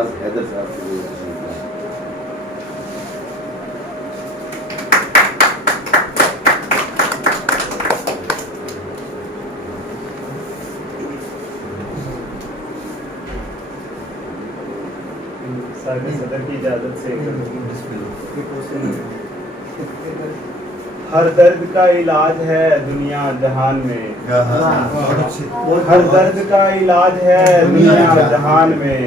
शहबाज हैदर साहब से कोई तशरीफ लाए। सदर की इजाजत से हर दर्द का इलाज है दुनिया जहान में, हर दर्द का इलाज है दुनिया जहान में,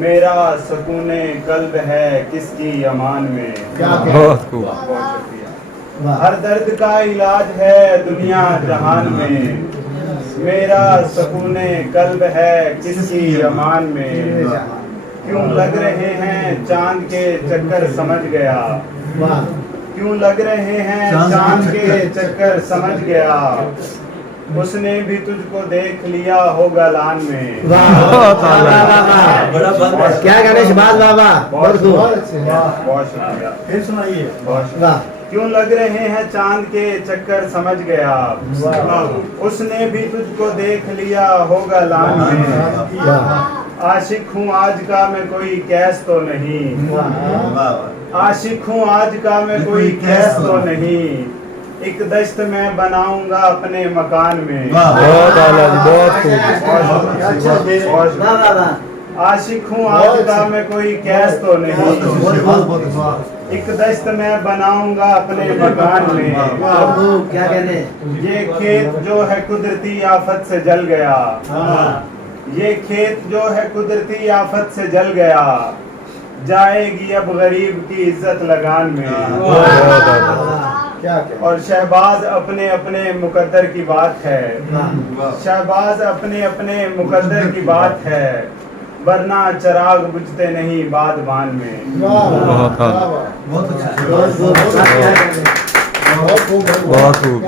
मेरा सुकूने कल्ब है किसकी अमान में। बहुत खूब। हर दर्द का इलाज है दुनिया जहान में, मेरा सुकूने कल्ब है किसकी अमान में। क्यों लग रहे हैं चांद के चक्कर समझ गया, क्यों लग रहे हैं चांद के चक्कर समझ गया, उसने भी तुझको देख लिया होगा लान में। क्या कहने शहबाज बाबा, बहुत शुक्रिया। फिर सुनाइए। क्यों लग रहे हैं चांद के चक्कर समझ गया, उसने भी तुझको देख लिया होगा लान में। आशिक हूँ आज का मैं कोई कैस तो नहीं, आशिक हूँ आज का मैं कोई कैस तो नहीं, एक दश्त मैं बनाऊंगा अपने मकान में। बहुत आला जी, बहुत खूब। आशिक हूँ आज का मैं कोई कैस तो नहीं, एक दश्त मैं बनाऊंगा अपने मकान में। क्या कहने, ये खेत जो है कुदरती आफत से जल गया, ये खेत जो है कुदरती आफत से जल गया, जाएगी अब गरीब की इज्जत लगान में। और शहबाज अपने अपने मुकद्दर की बात है, शहबाज अपने अपने मुकद्दर की बात है, वरना चराग बुझते नहीं बादबान में। बहुत खूब।